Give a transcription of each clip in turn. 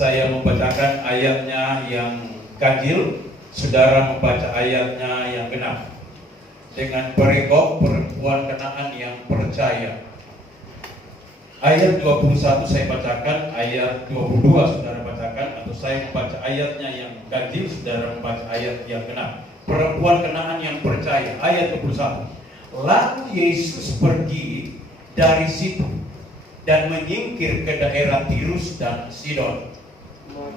saya membacakan ayatnya yang ganjil, saudara membaca ayatnya yang genap. Dengan perikop perempuan Kanaan yang percaya. Ayat 21 saya bacakan, ayat 22 saudara bacakan, atau saya membaca ayatnya yang ganjil, saudara membaca ayat yang genap. Perempuan Kanaan yang percaya, ayat 21. Lalu Yesus pergi dari situ dan menyingkir ke daerah Tirus dan Sidon.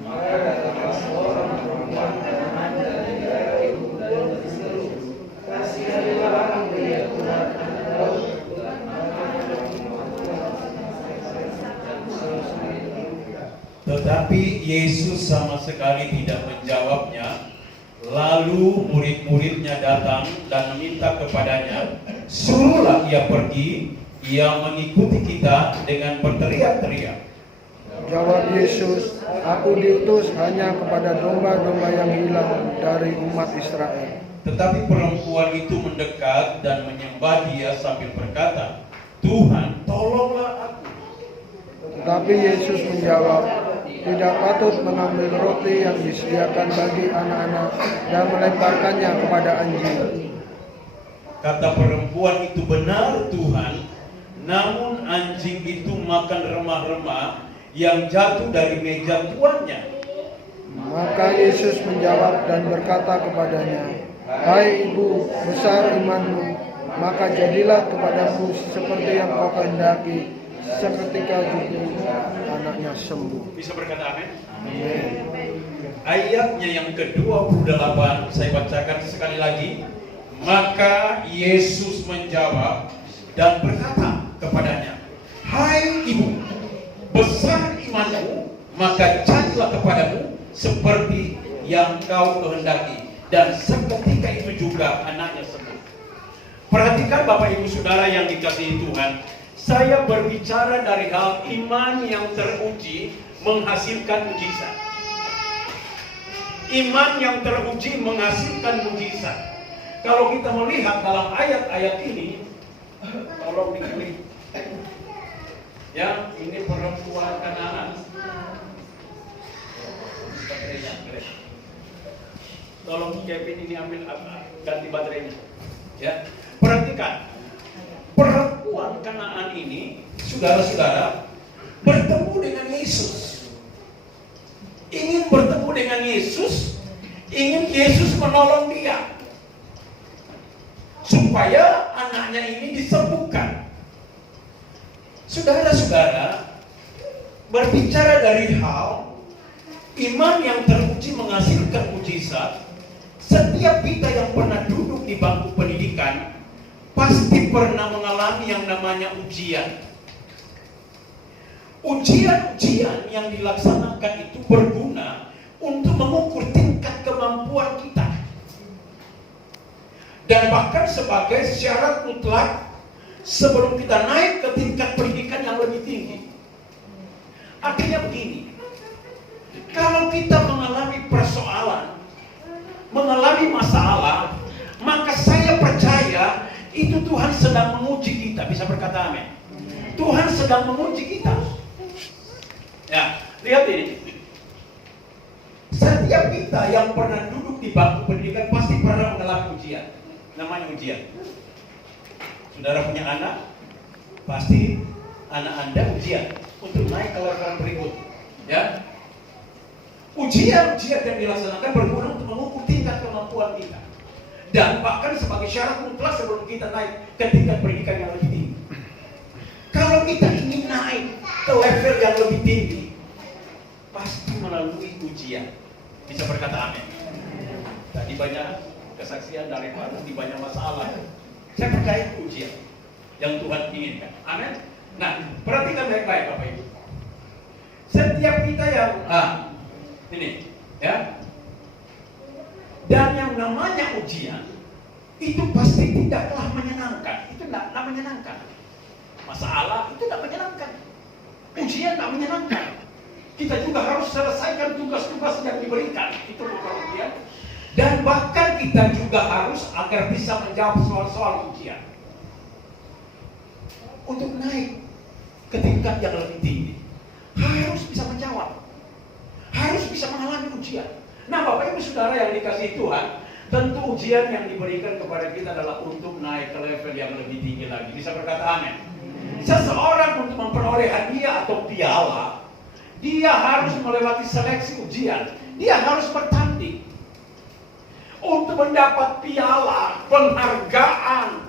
Maka datanglah seorang perempuan Kanaan dari daerah itu dan berseru, "Kasihanilah aku ya Tuhan, anak Daud." Tetapi Yesus sama sekali tidak menjawabnya. Lalu murid-muridnya datang dan meminta kepadanya, "Suruhlah ia pergi, ia mengikuti kita," dengan berteriak-teriak. Jawab Yesus, "Aku diutus hanya kepada domba-domba yang hilang dari umat Israel." Tetapi perempuan itu mendekat dan menyembah Dia sambil berkata, "Tuhan, tolonglah aku." Tetapi Yesus menjawab, "Tidak patut mengambil roti yang disediakan bagi anak-anak dan melemparkannya kepada anjing." Kata perempuan itu, "Benar Tuhan, namun anjing itu makan remah-remah yang jatuh dari meja tuannya." Maka Yesus menjawab dan berkata kepadanya, "Hai ibu, besar imanmu, maka jadilah kepadamu seperti yang kau kehendaki." Seketika juga anaknya sembuh. Bisa berkata amin? Amin. Ayatnya yang ke-28 saya bacakan sekali lagi. Maka Yesus menjawab dan berkata kepadanya, "Hai ibu, besar imanmu, maka jadilah kepadamu seperti yang kau kehendaki." Dan seketika itu juga anaknya sembuh. Perhatikan Bapak Ibu Saudara yang dikasihi Tuhan, saya berbicara dari hal iman yang teruji menghasilkan mujizat. Iman yang teruji menghasilkan mujizat. Kalau kita melihat dalam ayat-ayat ini, tolong diklik. Ya, ini perempuan Kanaan. Tolong Kevin ini ambil ganti baterainya. Ya, perhatikan. Perempuan Kanaan ini, saudara-saudara, bertemu dengan Yesus. Ingin bertemu dengan Yesus, ingin Yesus menolong dia supaya anaknya ini disembuhkan. Saudara-saudara, berbicara dari hal iman yang teruji menghasilkan mujizat. Setiap kita yang pernah duduk di bangku pendidikan pasti pernah mengalami yang namanya ujian. Ujian-ujian yang dilaksanakan itu berguna untuk mengukur tingkat kemampuan kita. Dan bahkan sebagai syarat mutlak sebelum kita naik ke tingkat pendidikan yang lebih tinggi. Artinya begini, kalau kita mengalami persoalan, mengalami masalah, maka saya percaya itu Tuhan sedang menguji kita. Bisa berkata amin? Tuhan sedang menguji kita. Ya, lihat ini. Setiap kita yang pernah duduk di bangku pendidikan pasti pernah mengalami ujian. Namanya ujian. Saudara punya anak, pasti anak Anda ujian untuk naik ke level berikut. Ya. Ujian-ujian yang dilaksanakan berguna untuk mengukur tingkat kemampuan kita. Dan bahkan sebagai syarat mutlak sebelum kita naik ke tingkat pendidikan yang lebih tinggi. Kalau kita ingin naik ke level yang lebih tinggi, pasti melalui ujian. Bisa berkata amin. Tadi banyak kesaksian dari Pak, di banyak masalah. Saya percaya itu ujian yang Tuhan inginkan. Amin. Nah, perhatikan baik-baik Bapak Ibu. Setiap kita yang ini, ya. Dan yang namanya ujian itu pasti tidaklah menyenangkan. Itu tidak menyenangkan. Masalah itu tidak menyenangkan. Ujian tidak menyenangkan. Kita juga harus selesaikan tugas-tugas yang diberikan. Itu bukan ujian. Dan bahkan kita juga harus agar bisa menjawab soal-soal ujian. Untuk naik ke tingkat yang lebih tinggi, harus bisa menjawab. bisa mengalami ujian. Nah, Bapak Ibu Saudara yang dikasihi Tuhan, tentu ujian yang diberikan kepada kita adalah untuk naik ke level yang lebih tinggi lagi. Bisa berkata amin. Seseorang untuk memperoleh hadiah atau piala, dia harus melewati seleksi ujian. Dia harus bertanding. Untuk mendapat piala, penghargaan,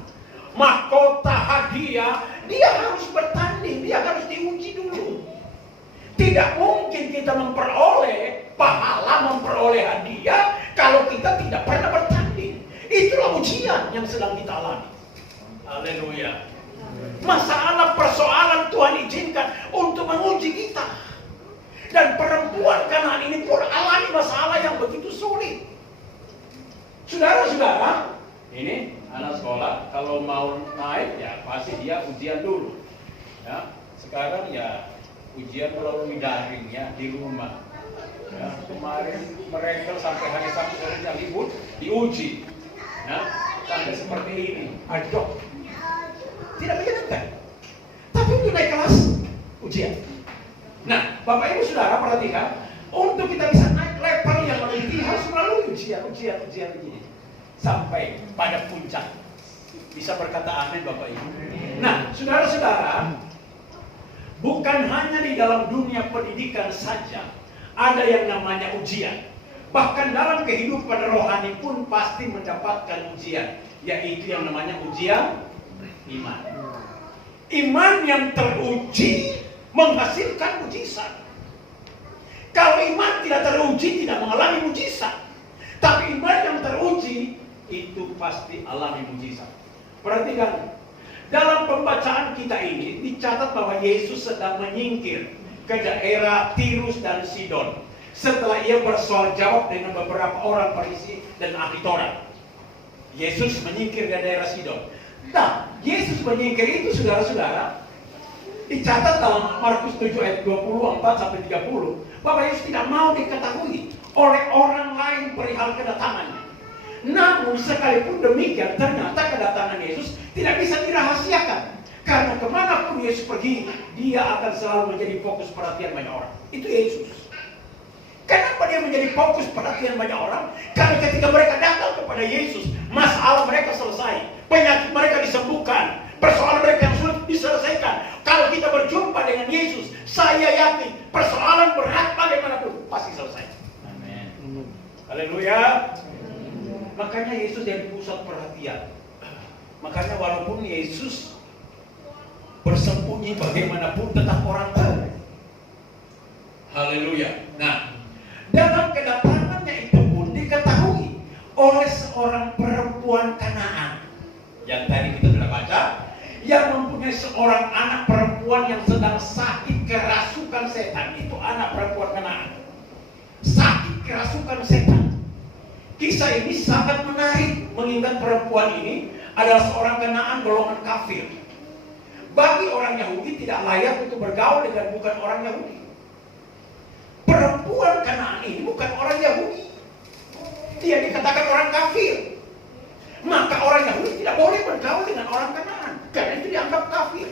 mahkota, hadiah, dia harus bertanding, dia harus diuji dulu. Tidak mungkin kita memperoleh pahala, memperoleh hadiah kalau kita tidak pernah bertanding. Itulah ujian yang sedang kita alami. Haleluya. Masalah persoalan Tuhan izinkan untuk menguji kita. Dan perempuan Kanaan ini pun alami masalah yang begitu sulit. Saudara-saudara, ini anak sekolah kalau mau naik ya pasti dia ujian dulu. Ya, sekarang ya ujian melalui daring ya di rumah. Ya, kemarin mereka sampai hari Sabtu sore libur diuji. Nah, sampai seperti ini, adok. Tidak menyenangkan. Tapi untuk naik kelas ujian. Nah, Bapak Ibu Saudara perhatikan, untuk kita bisa naik level yang lebih tinggi harus melalui ujian ini sampai pada puncak. Bisa berkata amin Bapak Ibu. Nah, saudara-saudara, bukan hanya di dalam dunia pendidikan saja ada yang namanya ujian. Bahkan dalam kehidupan rohani pun pasti mendapatkan ujian, yaitu yang namanya ujian iman. Iman yang teruji menghasilkan mujizat. Kalau iman tidak teruji tidak mengalami mujizat. Tapi iman yang teruji itu pasti alami mujizat. Perhatikan, dalam pembacaan kita ini dicatat bahwa Yesus sedang menyingkir ke daerah Tirus dan Sidon setelah ia bersoal jawab dengan beberapa orang Farisi dan ahli Taurat. Yesus menyingkir ke daerah Sidon. Nah, Yesus menyingkir itu saudara-saudara dicatat dalam Markus 7 ayat 24 sampai 30 bahwa Yesus tidak mau diketahui oleh orang lain perihal kedatangannya. Namun sekalipun demikian ternyata kedatangan Yesus tidak bisa dirahasiakan. Karena kemanapun Yesus pergi, dia akan selalu menjadi fokus perhatian banyak orang. Itu Yesus. Kenapa dia menjadi fokus perhatian banyak orang? Karena ketika mereka datang kepada Yesus, masalah mereka selesai, penyakit mereka disembuhkan, persoalan mereka yang sulit diselesaikan. Kalau kita berjumpa dengan Yesus, saya yakin persoalan berat bagaimanapun pasti selesai. Amin. Haleluya. Makanya Yesus jadi pusat perhatian. Makanya walaupun Yesus bersembunyi bagaimanapun tetap orang tahu. Haleluya. Nah, dalam kedatangannya itu pun diketahui oleh seorang perempuan Kanaan yang tadi kita sudah baca, yang mempunyai seorang anak perempuan yang sedang sakit kerasukan setan. Itu anak perempuan Kanaan, sakit kerasukan setan. Kisah ini sangat menarik, mengingat perempuan ini adalah seorang Kanaan golongan kafir. Bagi orang Yahudi tidak layak untuk bergaul dengan bukan orang Yahudi. Perempuan Kanaan ini bukan orang Yahudi, dia dikatakan orang kafir. Maka orang Yahudi tidak boleh bergaul dengan orang Kanaan, karena itu dianggap kafir.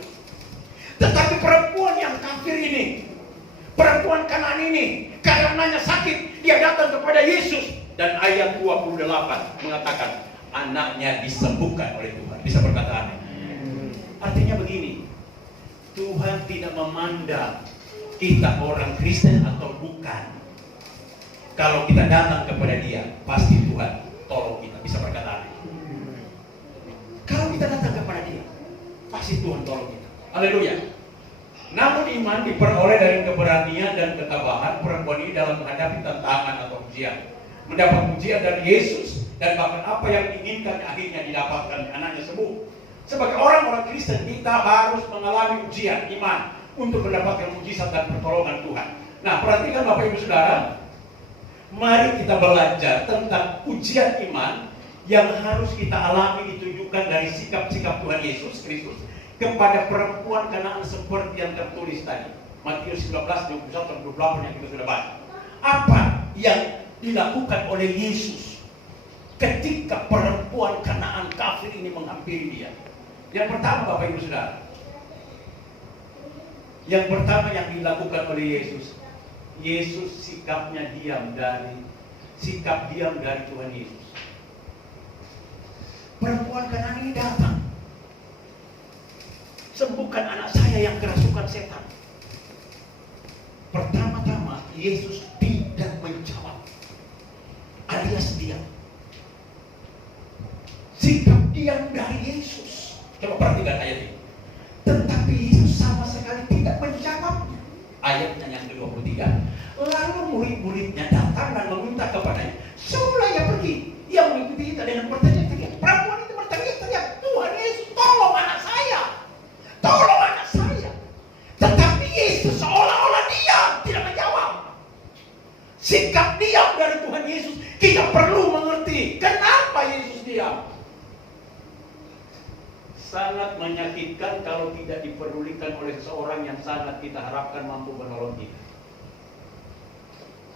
Tetapi perempuan yang kafir ini, perempuan Kanaan ini, karenanya sakit, dia datang kepada Yesus. Dan ayat 28 mengatakan anaknya disembuhkan oleh Tuhan. Bisa berkata amin. Artinya begini, Tuhan tidak memandang kita orang Kristen atau bukan. Kalau kita datang kepada Dia, pasti Tuhan tolong kita. Bisa berkata amin. Kalau kita datang kepada Dia, pasti Tuhan tolong kita. Haleluya. Namun iman diperoleh dari keberanian dan ketabahan perempuan ini dalam menghadapi tantangan atau ujian. Mendapat ujian dari Yesus, dan bahkan apa yang diinginkan akhirnya didapatkan, anaknya sembuh. Sebagai orang-orang Kristen kita harus mengalami ujian iman untuk mendapatkan mujizat dan pertolongan Tuhan. Nah, perhatikan Bapak Ibu Saudara, mari kita belajar tentang ujian iman yang harus kita alami ditujukan dari sikap-sikap Tuhan Yesus Kristus kepada perempuan Kanaan seperti yang tertulis tadi. Matius 19, 21-28 yang kita sudah baca. Apa yang dilakukan oleh Yesus ketika perempuan Kanaan kafir ini menghampiri Dia? Yang pertama Bapak Ibu Saudara, yang pertama yang dilakukan oleh Yesus, Yesus sikap diam dari Tuhan Yesus. Perempuan Kanaan ini datang, sembuhkan anak saya yang kerasukan setan. Pertama-tama Yesus tidak menjawab, alias diam. Sikap diam dari Yesus. Coba perhatikan ayat ini. Tetapi Yesus sama sekali tidak menjawabnya. Ayatnya yang ke-23. Lalu murid-muridnya datang dan meminta kepadanya, suruhlah ia pergi. Ia mengikuti kita dengan berteriak-teriak. Perempuan itu berteriak-teriak, Tuhan Yesus, tolong anak saya. Tolong anak saya. Tetapi Yesus seolah-olah diam, tidak menjawab. Sikap diam dari Tuhan Yesus, kita perlu mengerti kenapa Yesus diam. Sangat menyakitkan kalau tidak dipedulikan oleh seseorang yang sangat kita harapkan mampu menolong kita.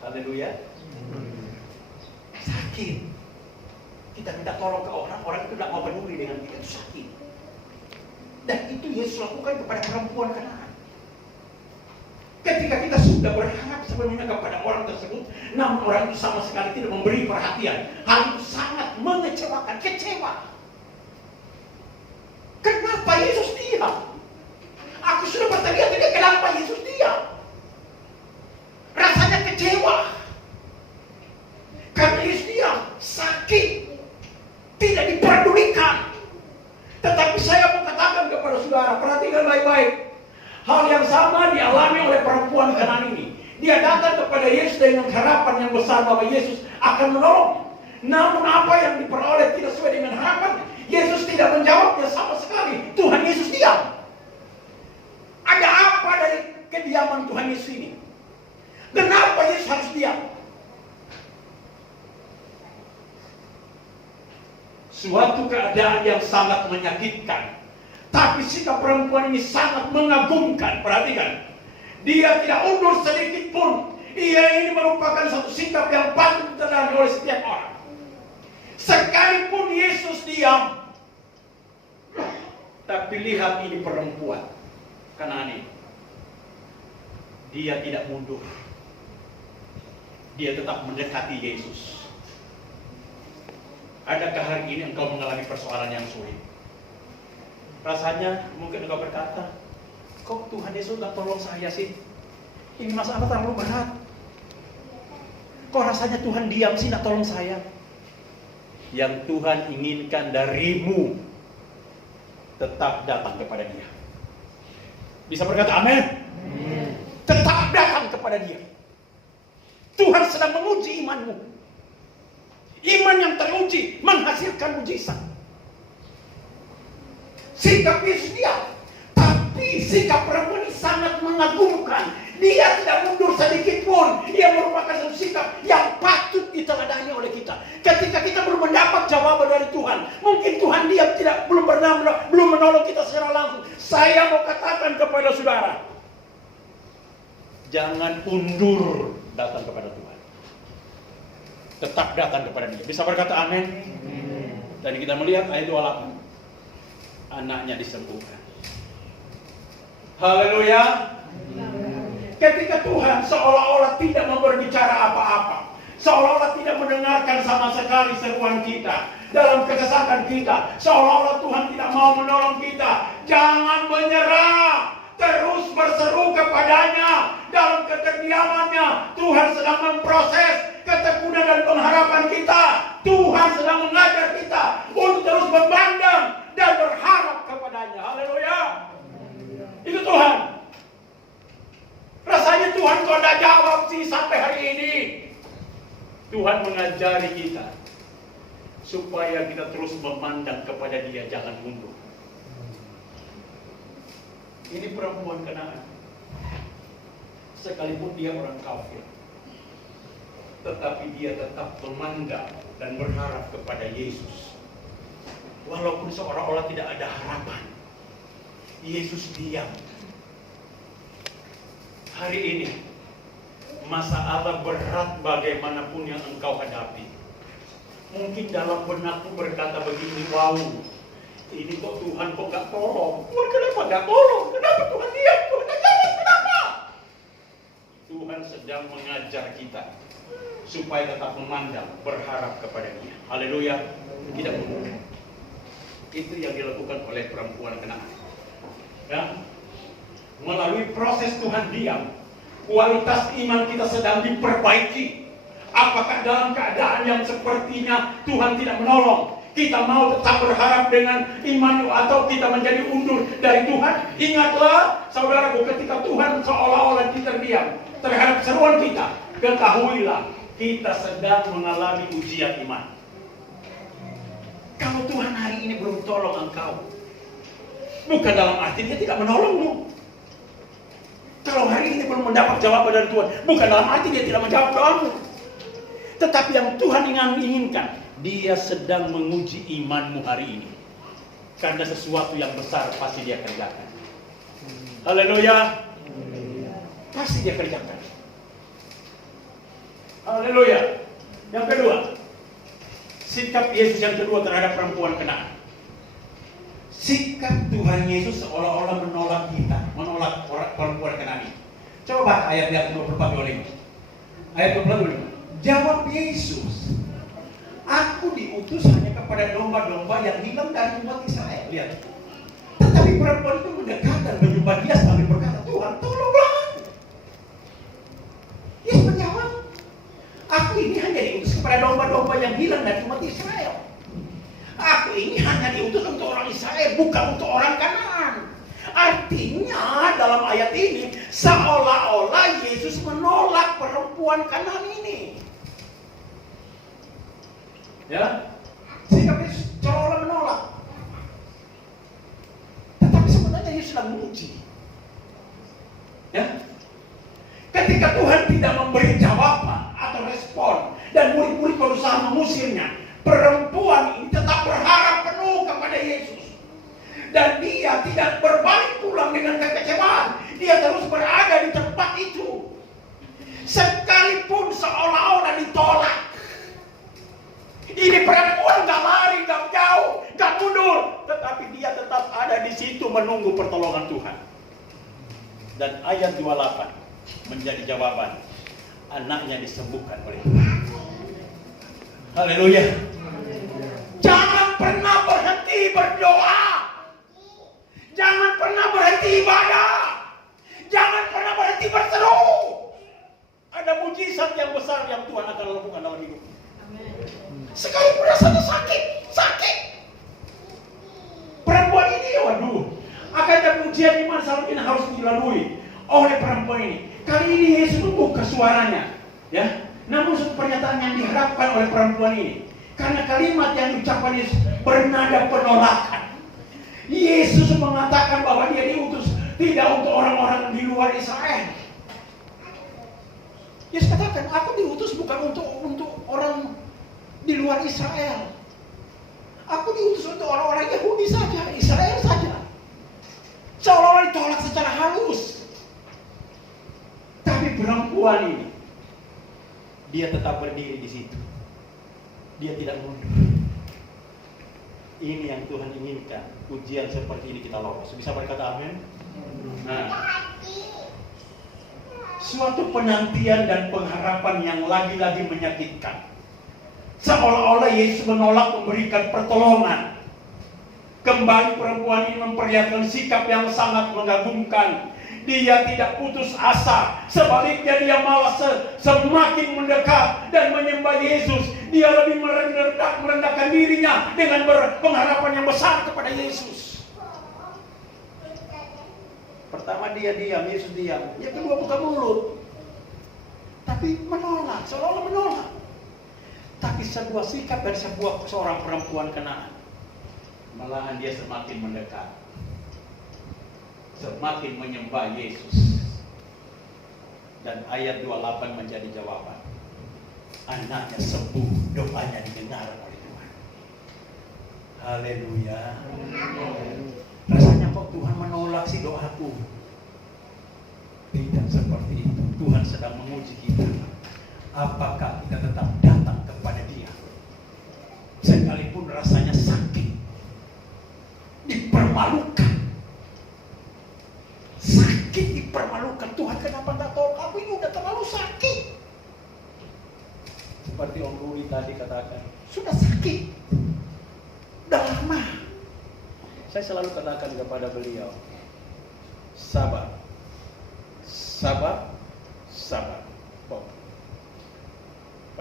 Haleluya. Sakit. Kita minta tolong ke orang, orang itu tidak mau peduli dengan kita, itu sakit. Dan itu Yesus lakukan kepada perempuan Kanaan. Ketika kita sudah berharap sebenarnya kepada orang tersebut, namun orang itu sama sekali tidak memberi perhatian. Hal itu sangat mengecewakan, kecewa. Kenapa Yesus diam? Aku sudah bertanya-tanya kenapa Yesus diam. Rasanya kecewa. Karena Yesus diam, sakit, tidak diperdulikan. Tetapi saya mau katakan kepada saudara, perhatikan baik-baik. Hal yang sama dialami oleh perempuan Kanaan ini. Dia datang kepada Yesus dengan harapan yang besar bahwa Yesus akan menolong. Namun apa yang diperoleh tidak sesuai dengan harapan. Yesus tidak menjawabnya sama sekali. Tuhan Yesus diam. Ada apa dari kediaman Tuhan Yesus ini? Kenapa Yesus harus diam? Suatu keadaan yang sangat menyakitkan. Tapi sikap perempuan ini sangat mengagumkan. Perhatikan. Dia tidak undur sedikit pun. Ia ini merupakan satu sikap yang patut diteladani oleh setiap orang. Sekalipun Yesus diam, tapi lihat ini perempuan Kanaan ini. Dia tidak mundur. Dia tetap mendekati Yesus. Adakah hari ini engkau mengalami persoalan yang sulit? Rasanya mungkin engkau berkata, kok Tuhan Yesus gak tolong saya sih? Ini masalah terlalu berat. Kok rasanya Tuhan diam sih gak tolong saya? Yang Tuhan inginkan darimu, tetap datang kepada Dia. Bisa berkata amin? Tetap datang kepada Dia. Tuhan sedang menguji imanmu. Iman yang teruji menghasilkan mujizat. Sikap Yesus diam, tapi sikap perempuan ini sangat mengagumkan. Dia tidak mundur sedikit pun. Ia merupakan satu sikap yang patut diteladani oleh kita. Ketika kita belum mendapat jawaban dari Tuhan, mungkin Tuhan diam, belum menolong kita secara langsung. Saya mau katakan kepada saudara, jangan undur datang kepada Tuhan. Tetap datang kepada Dia. Bisa berkata amin? Tadi kita melihat ayat 28. Anaknya disembuhkan. Haleluya. Ketika Tuhan seolah-olah tidak mau berbicara apa-apa, seolah-olah tidak mendengarkan sama sekali seruan kita dalam kesesakan kita, seolah-olah Tuhan tidak mau menolong kita, jangan menyerah, terus berseru kepadanya. Dalam keterdiamannya Tuhan sedang memproses ketekunan dan pengharapan kita. Tuhan sedang mengajar kita untuk terus memandang dan berharap kepadanya. Haleluya. Itu Tuhan. Rasanya Tuhan kok tidak jawab sih sampai hari ini. Tuhan mengajari kita supaya kita terus memandang kepada Dia, jangan mundur. Ini perempuan Kanaan. Sekalipun dia orang kafir, tetapi dia tetap memandang dan berharap kepada Yesus. Walaupun seolah-olah tidak ada harapan, Yesus diam. Hari ini, masalah berat bagaimanapun yang engkau hadapi, mungkin dalam benakmu berkata begini, wow, ini kok Tuhan kok gak tolong? Tuhan kenapa gak tolong? Kenapa Tuhan diam? Tuhan gak jawab, kenapa? Tuhan Tuhan sedang mengajar kita supaya tetap memandang, berharap kepada Dia. Haleluya. Tidak mundur. Itu yang dilakukan oleh perempuan Kanaan. Ya. Melalui proses Tuhan diam, kualitas iman kita sedang diperbaiki. Apakah dalam keadaan yang sepertinya Tuhan tidak menolong, kita mau tetap berharap dengan iman atau kita menjadi undur dari Tuhan? Ingatlah saudaraku, ketika Tuhan seolah-olah terdiam terhadap seruan kita, ketahuilah kita sedang mengalami ujian iman. Kalau Tuhan hari ini belum tolong engkau, bukan dalam arti Dia tidak menolongmu. Kalau hari ini belum mendapat jawaban dari Tuhan, bukan dalam arti Dia tidak menjawab doamu. Tetapi yang Tuhan inginkan, Dia sedang menguji imanmu hari ini. Karena sesuatu yang besar pasti Dia kerjakan. Haleluya. Pasti Dia kerjakan. Haleluya. Yang kedua, sikap Yesus yang kedua terhadap perempuan Kanaan. Sikap Tuhan Yesus seolah-olah menolak kita, menolak perempuan Kanaan ini. Coba baca ayat yang 24-25. Ayat 25. Jawab Yesus, aku diutus hanya kepada domba-domba yang hilang dari umat Israel. Lihat. Tetapi perempuan itu mendekat dan menyembah Dia sambil berkata, Tuhan, tolonglah. Yesus menjawab, aku ini hanya diutus kepada domba-domba yang hilang dari umat Israel. Aku ini hanya diutus untuk orang Israel, bukan untuk orang Kanaan. Artinya dalam ayat ini seolah-olah Yesus menolak perempuan Kanaan ini. Ya, sikap Yesus seolah menolak. Tetapi sebenarnya Yesus sedang menguji. Ya, ketika Tuhan tidak memberi jawaban atau respon dan murid-murid berusaha mengusirnya, perempuan ini tetap berharap penuh kepada Yesus. Dan dia tidak berbalik pulang dengan kekecewaan. Dia terus berada di tempat itu. Sekalipun seolah-olah ditolak. Ini perempuan gak lari, gak jauh, gak mundur. Tetapi dia tetap ada di situ menunggu pertolongan Tuhan. Dan ayat 28 menjadi jawaban. Anaknya disembuhkan oleh Tuhan. Haleluya. Jangan pernah berhenti berdoa. Jangan pernah berhenti ibadah. Jangan pernah berhenti berseru. Ada mujizat yang besar yang Tuhan akan lakukan dalam hidup. Sekalipun rasanya sakit. Perempuan ini, waduh, akan ada ujian iman seharusnya harus dilalui oleh perempuan ini. Kali ini Yesus membuka suaranya, ya. Namun satu pernyataan yang diharapkan oleh perempuan ini, karena kalimat yang diucapkan Yesus bernada penolakan. Yesus mengatakan bahwa Dia diutus tidak untuk orang-orang di luar Israel. Yesus katakan, aku diutus bukan untuk orang di luar Israel. Aku diutus untuk orang-orang Yahudi saja, Israel saja. Seolah-olah ditolak secara halus. Tapi perempuan ini, dia tetap berdiri di situ. Dia tidak mundur. Ini yang Tuhan inginkan. Ujian seperti ini kita lolos. Bisa berkata amin? Nah, suatu penantian dan pengharapan yang lagi-lagi menyakitkan. Seolah-olah Yesus menolak memberikan pertolongan. Kembali perempuan ini memperlihatkan sikap yang sangat mengagumkan. Dia tidak putus asa. Sebaliknya dia malah semakin mendekat dan menyembah Yesus. Dia lebih merendahkan dirinya dengan pengharapan yang besar kepada Yesus. Pertama dia diam, Yesus diam. Yang kedua buka mulut. Tapi menolak, seolah-olah menolak. Tapi sebuah sikap dari seorang perempuan Kanaan, malahan dia semakin mendekat, semakin menyembah Yesus. Dan ayat 28 menjadi jawaban. Anaknya sembuh, doanya didengar oleh Tuhan. Haleluya. Rasanya kok Tuhan menolak si doaku? Tidak seperti itu. Tuhan sedang menguji kita. Apakah kita tetap datang kepada Dia? Sekalipun rasanya sakit, dipermalukan. Sakit, dipermalukan. Tuhan kenapa tak tolong aku? Ini udah terlalu Seperti Om Ruli tadi katakan, sudah sakit, udah lama. Saya selalu katakan kepada beliau, sabar, sabar, sabar. Oh.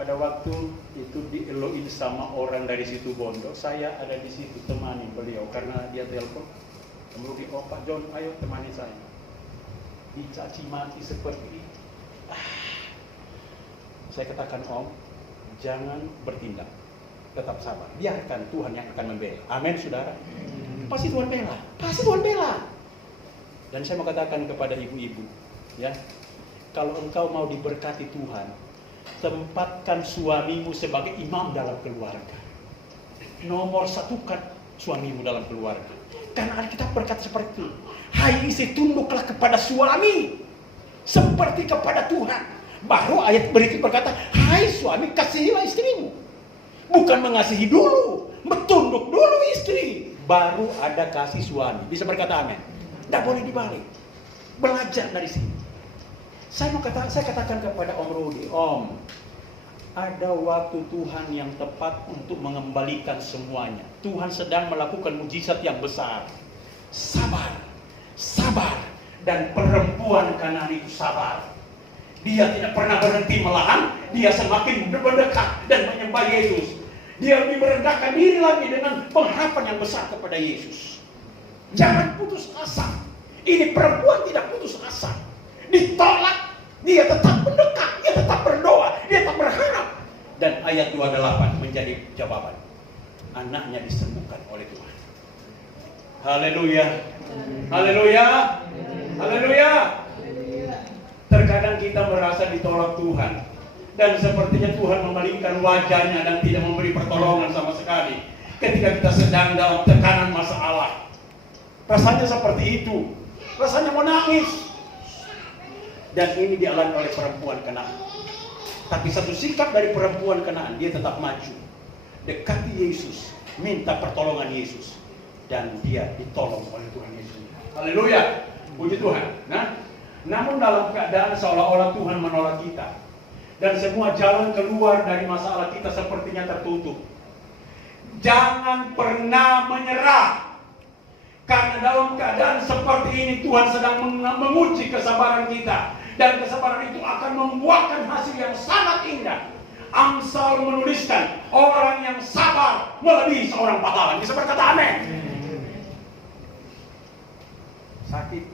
Pada waktu itu dieloin sama orang dari situ Bondo, saya ada di situ temani beliau karena dia telepon, Om Ruli, oh Pak John, ayo temani saya. Dicaci maki seperti ini. Saya katakan, Om, jangan bertindak, tetap sabar. Biarkan Tuhan yang akan membela. Amin, saudara. Pasti Tuhan bela, pasti Tuhan bela. Dan saya mau katakan kepada ibu-ibu, ya, kalau engkau mau diberkati Tuhan, tempatkan suamimu sebagai imam dalam keluarga. Nomor satukan suamimu dalam keluarga. Karena Alkitab berkata seperti itu. Hai istri, tunduklah kepada suami seperti kepada Tuhan. Baru ayat berikut berkata, hai suami, kasihilah istrimu. Bukan mengasihi dulu, bertunduk dulu istri, baru ada kasih suami. Bisa berkata amin? Tidak boleh dibalik. Belajar dari sini. Saya katakan kepada Om Rudi, Om, ada waktu Tuhan yang tepat untuk mengembalikan semuanya. Tuhan sedang melakukan mujizat yang besar. Sabar, sabar. Dan perempuan Kanaan itu sabar. Dia tidak pernah berhenti melawan, dia semakin mendekat dan menyembah Yesus. Dia lebih merendahkan diri lagi dengan pengharapan yang besar kepada Yesus. Jangan putus asa. Ini perempuan tidak putus asa. Ditolak, dia tetap mendekat, dia tetap berdoa, dia tetap berharap. Dan ayat 28 menjadi jawaban. Anaknya disembuhkan oleh Tuhan. Haleluya. Haleluya. Haleluya. Terkadang kita merasa ditolak Tuhan. Dan sepertinya Tuhan memalingkan wajahnya dan tidak memberi pertolongan sama sekali. Ketika kita sedang dalam tekanan masalah. Rasanya seperti itu. Rasanya mau nangis. Dan ini dialami oleh perempuan Kanaan. Tapi satu sikap dari perempuan Kanaan, dia tetap maju. Dekati Yesus. Minta pertolongan Yesus. Dan dia ditolong oleh Tuhan Yesus. Haleluya. Puji Tuhan. Namun dalam keadaan seolah-olah Tuhan menolak kita. Dan semua jalan keluar dari masalah kita sepertinya tertutup. Jangan pernah menyerah. Karena dalam keadaan seperti ini Tuhan sedang menguji kesabaran kita. Dan kesabaran itu akan membuahkan hasil yang sangat indah. Amsal menuliskan, orang yang sabar melebihi seorang pahlawan. Bisa berkata amin. Sakit.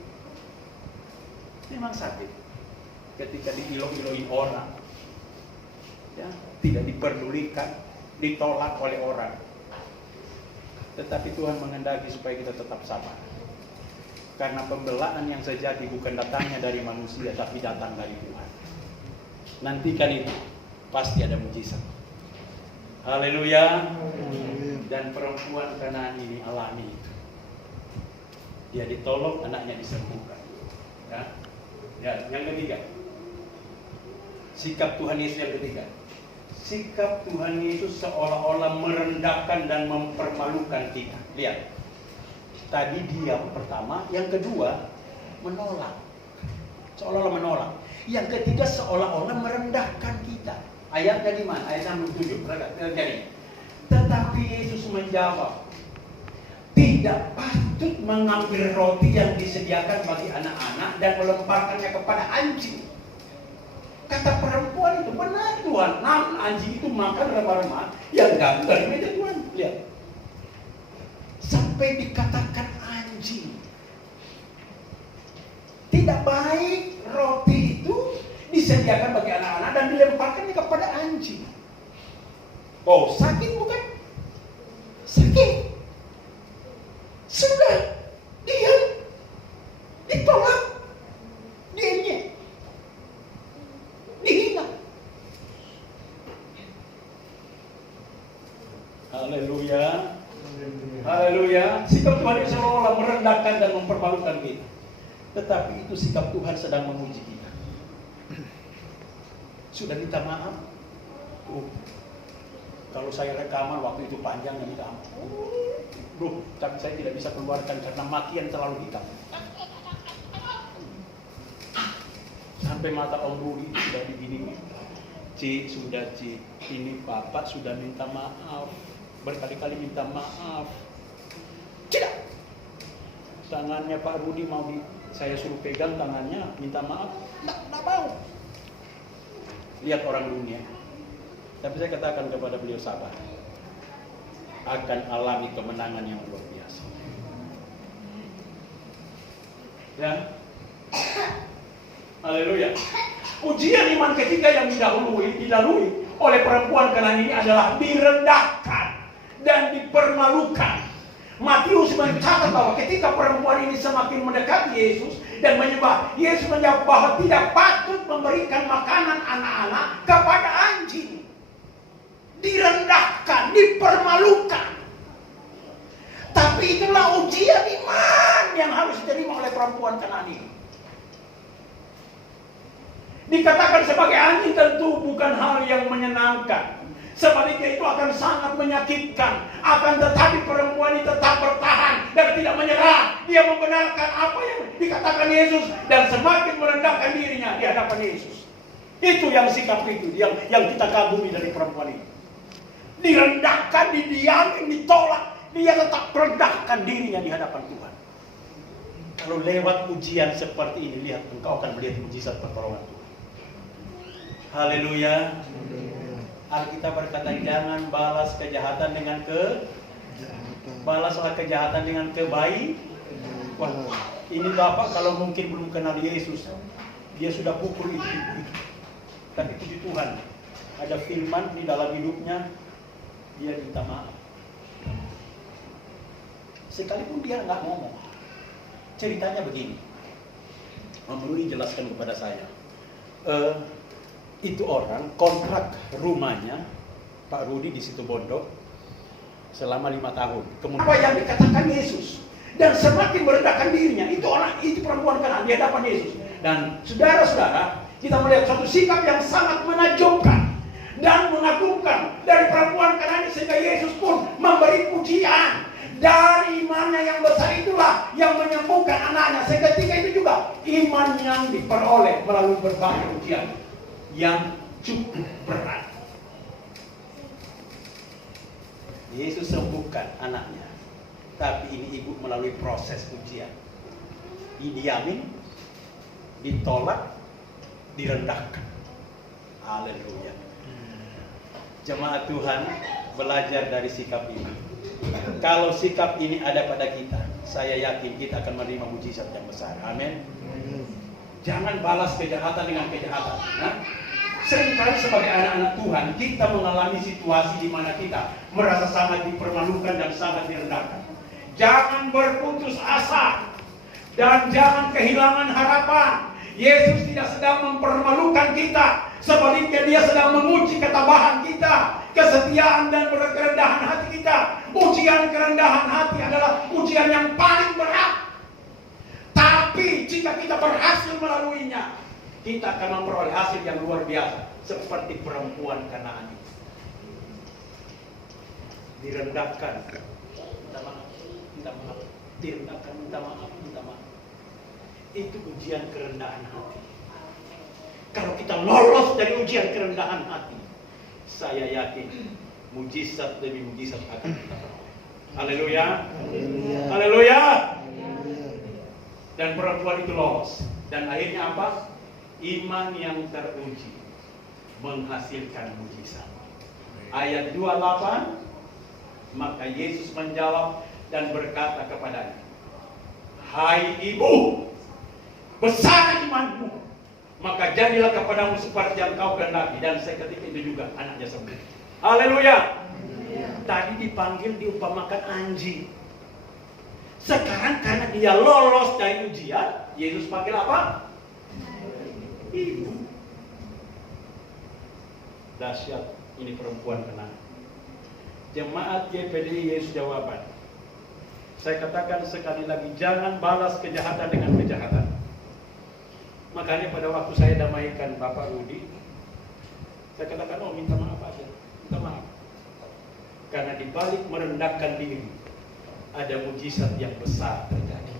Memang sakit. Ketika diilo-iloi orang. Ya, tidak diperdulikan, ditolak oleh orang. Tetapi Tuhan menghendaki supaya kita tetap sabar. Karena pembelaan yang sejati bukan datangnya dari manusia, tapi datang dari Tuhan. Nantikan itu, pasti ada mujizat. Haleluya. Dan perempuan Kanaan ini alami itu. Dia ditolong, anaknya disembuhkan. Ya, yang ketiga. Sikap Tuhan Yesus yang ketiga. Sikap Tuhan Yesus seolah-olah merendahkan dan mempermalukan kita. Lihat. Tadi diam pertama, yang kedua menolak. Seolah-olah menolak. Yang ketiga seolah-olah merendahkan kita. Ayatnya di mana? Ayat 67. Jadi, tetapi Yesus menjawab, tidak patut mengambil roti yang disediakan bagi anak-anak dan melemparkannya kepada anjing. Kata perempuan itu, benar Tuhan, namun anjing itu makan remah-remah yang jatuh dari meja Tuhan. Lihat. Sampai dikatakan anjing. Tidak baik roti itu disediakan bagi anak-anak dan dilemparkannya kepada anjing. Oh, sakit bukan? Sakit. Sudah diam, ditolak, dianya, dihina. Haleluya. Haleluya. Sikap Tuhan itu seolah-olah merendahkan dan mempermalukan kita. Tetapi itu sikap Tuhan sedang menguji kita. Sudah minta maaf. Kalau saya rekaman waktu itu panjang yang minta maaf. Tapi saya tidak bisa keluarkan karena makian terlalu hitam. Sampai mata Om Rudi sudah begini. Ci, sudah Ci, ini Bapak sudah minta maaf, berkali-kali minta maaf. Tidak. Tangannya Pak Rudi mau saya suruh pegang tangannya, minta maaf, tidak mau. Lihat orang dunia. Tapi saya katakan kepada beliau, sabar, akan alami kemenangan yang luar biasa. Ya, haleluya. Ujian iman ketiga yang dilalui oleh perempuan Kanani ini adalah direndahkan dan dipermalukan. Matius mencatat bahwa ketika perempuan ini semakin mendekati Yesus dan menyembah, Yesus menjawab bahwa tidak patut memberikan makanan anak-anak kepada anjing. Direndahkan, dipermalukan. Tapi itulah ujian iman yang harus diterima oleh perempuan Kanani. Dikatakan sebagai anjing tentu bukan hal yang menyenangkan. Sebaliknya itu akan sangat menyakitkan. Akan tetapi perempuan ini tetap bertahan dan tidak menyerah. Dia membenarkan apa yang dikatakan Yesus dan semakin merendahkan dirinya di hadapan Yesus. Itu yang sikap itu yang kita kagumi dari perempuan ini. Direndahkan, didiamin, ditolak, dia tetap rendahkan dirinya di hadapan Tuhan. Kalau lewat ujian seperti ini, lihat engkau akan melihat mujizat pertolongan Tuhan. Haleluya. Alkitab berkata, jangan balas kejahatan dengan balaslah kejahatan dengan kebaikan. Wah, ini Bapak kalau mungkin belum kenal Yesus, dia sudah pukul itu. Tapi puji Tuhan, ada firman di dalam hidupnya, dia minta maaf. Sekalipun dia nggak ngomong. Ceritanya begini, Rudi jelaskan kepada saya. Itu orang kontrak rumahnya Pak Rudi di situ Bondo selama 5 tahun. Kemudian apa yang dikatakan Yesus dan semakin merendahkan dirinya, itu perempuan Kanaan di hadapan Yesus. Dan saudara-saudara, kita melihat suatu sikap yang sangat menakjubkan dan mengagumkan dari perempuan Kanaan sehingga Yesus pun memberi pujian. Dari imannya yang besar itulah yang menyembuhkan anaknya. Seketika itu juga iman yang diperoleh melalui berbagai ujian yang cukup berat. Yesus sembuhkan anaknya, tapi ini ibu melalui proses ujian. Didiamin, ditolak, direndahkan. Haleluya. Jemaat Tuhan, belajar dari sikap ini. Kalau sikap ini ada pada kita, saya yakin kita akan menerima mujizat yang besar. Amin. Jangan balas kejahatan dengan kejahatan. Nah, seringkali sebagai anak-anak Tuhan, kita mengalami situasi di mana kita merasa sangat dipermalukan dan sangat direndahkan. Jangan berputus asa dan jangan kehilangan harapan. Yesus tidak sedang mempermalukan kita, sebaliknya dia sedang menguji ketabahan kita, kesetiaan dan kerendahan hati kita. Ujian kerendahan hati adalah ujian yang paling berat. Tapi jika kita berhasil melaluinya, kita akan memperoleh hasil yang luar biasa, seperti perempuan Kanaan itu. Direndahkan, minta maaf, direndahkan, minta maaf. Itu ujian kerendahan hati. Kalau kita lolos dari ujian kerendahan hati, saya yakin mujizat demi mujizat akan kita peroleh. Haleluya. Haleluya. Dan perempuan itu lolos. Dan akhirnya apa? Iman yang teruji menghasilkan mujizat. Ayat 28, maka Yesus menjawab dan berkata kepadanya, hai ibu, besar imanmu, maka jadilah kepadamu seperti yang kau kehendaki. Dan seketika itu juga anaknya sembuh. Haleluya. Tadi dipanggil diumpamakan anjing. Sekarang karena dia lolos dari ujian, Yesus panggil apa? Ibu. Dahsyat ini perempuan Kanaan. Jemaat GPDI Yesus jawaban. Saya katakan sekali lagi, jangan balas kejahatan dengan kejahatan. Makanya pada waktu saya damaikan Bapak Rudi, saya katakan, oh minta maaf aja, minta maaf. Karena di balik merendahkan diri, ada mujizat yang besar terjadi.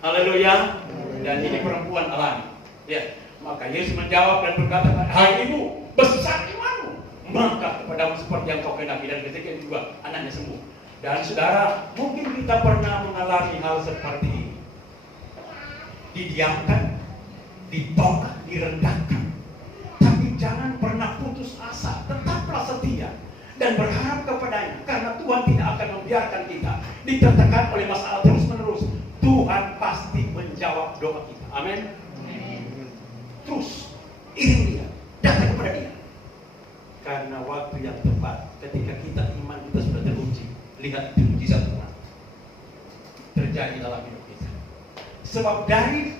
Haleluya. Dan ini perempuan alami. Ya, maka Yesus menjawab dan berkata, hai ibu, besar imanmu, maka kepadamu seperti yang kau kehendaki. Dan ketika itu juga anaknya sembuh. Dan saudara, mungkin kita pernah mengalami hal seperti ini. Didiamkan, ditolak, direndahkan. Tapi jangan pernah putus asa, tetaplah setia dan berharap kepadanya, karena Tuhan tidak akan membiarkan kita ditertekan oleh masalah terus-menerus. Tuhan pasti menjawab doa kita. Amin. Terus iring dia, datang kepada dia. Karena waktu yang tepat, ketika kita iman kita sudah teruji, lihat itu mujizat Tuhan terjadi dalam hidup kita. Sebab dari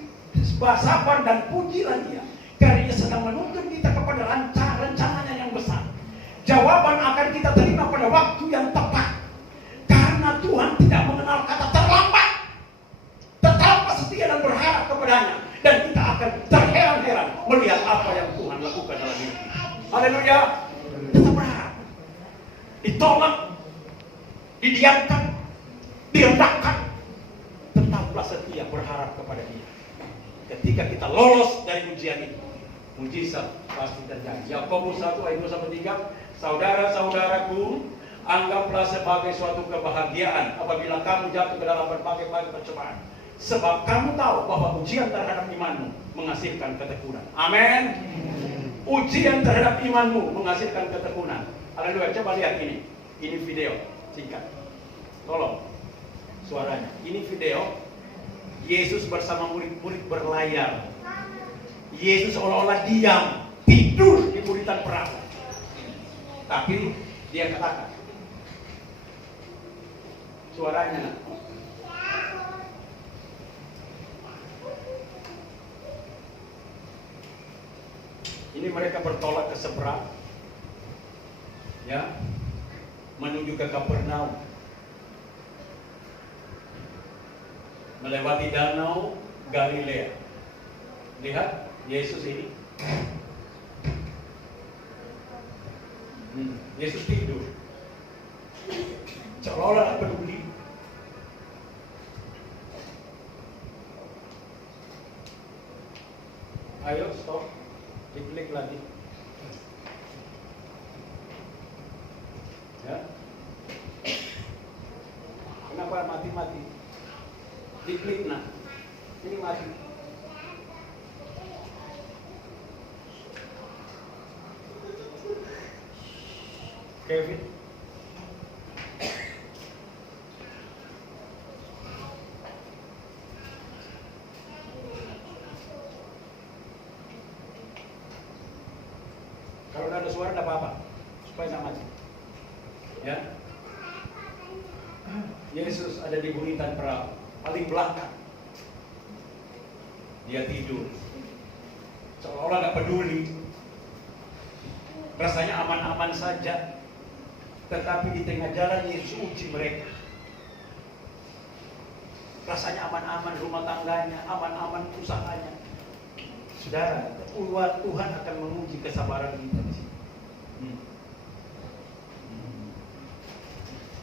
sabar dan pujilah dia, karena dia sedang menuntun kita kepada rencananya yang besar. Jawaban akan kita terima pada waktu yang tepat, karena Tuhan tidak mengenal kata terlambat. Tetaplah setia dan berharap kepadanya, dan kita akan terheran-heran melihat apa yang Tuhan lakukan dalam hidup kita. Haleluya. Tetap berharap. Ditolak, didiamkan, direndahkan, tetaplah setia berharap kepada dia. Ketika kita lolos dari ujian itu, mujizat pasti terjadi. Yakobus 1 ayat 2-3, saudara-saudaraku, anggaplah sebagai suatu kebahagiaan apabila kamu jatuh ke dalam berbagai percobaan. Sebab kamu tahu bahwa ujian terhadap imanmu menghasilkan ketekunan. Amin. Ujian terhadap imanmu menghasilkan ketekunan. Haleluya. Coba lihat ini. Ini video singkat. Tolong suaranya. Ini video Yesus bersama murid-murid berlayar. Yesus seolah-olah diam, tidur di buritan perahu. Tapi dia katakan, suaranya. Ini mereka bertolak ke seberang, ya, menuju ke Kapernaum, melewati danau Galilea. Lihat Yesus ini, Yesus tidur, seolah-olah tak peduli. Ayo stop, diklik lagi. Ya. Kenapa mati-mati? Diklik nah. Ini mati. Kevin. Kalau ada suara tidak apa-apa, supaya nggak mati. Ya. Yesus ada di buritan perahu, paling belakang. Dia tidur, seolah-olah nggak peduli. Rasanya aman-aman saja, tetapi di tengah jalan Yesus uji mereka. Rasanya aman-aman rumah tangganya, aman-aman usahanya. Saudara, Tuhan akan menguji kesabaran kita di sini.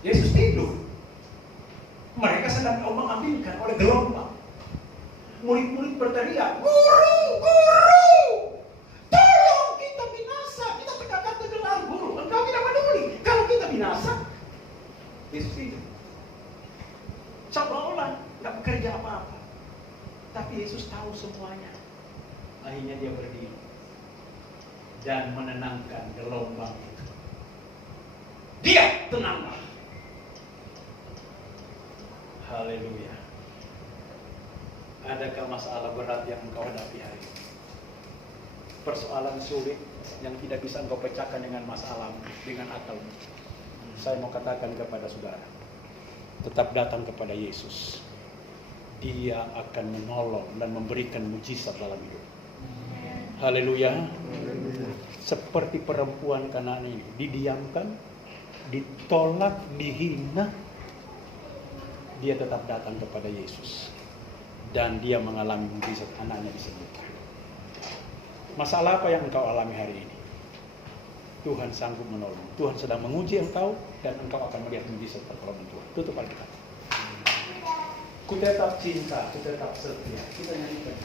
Yesus tidur. Mereka sedang diombang-ambingkan oleh gelombang. Murid-murid berteriak, "Guru, guru! Tolong, kita binasa, kita tegakkan tenggelam, guru. Engkau tidak peduli kalau kita binasa." Yesus tidur. Seolah-olah nggak bekerja apa-apa. Tapi Yesus tahu semuanya. Akhirnya dia berdiri dan menenangkan gelombang itu. Dia tenanglah. Haleluya. Adakah masalah berat yang engkau hadapi hari ini? Persoalan sulit yang tidak bisa engkau pecahkan dengan masalah, dengan akalmu. Saya mau katakan kepada saudara, tetap datang kepada Yesus. Dia akan menolong dan memberikan mujizat dalam hidup. Haleluya. Seperti perempuan Kanaan ini, didiamkan, ditolak, dihina, dia tetap datang kepada Yesus. Dan dia mengalami mujizat, anaknya disembuhkan. Masalah apa yang engkau alami hari ini? Tuhan sanggup menolong. Tuhan sedang menguji engkau dan engkau akan melihat mujizat pertolongan Tuhan. Tutup Alkitab. Ku tetap cinta, ku tetap setia. Kita nyanyikan.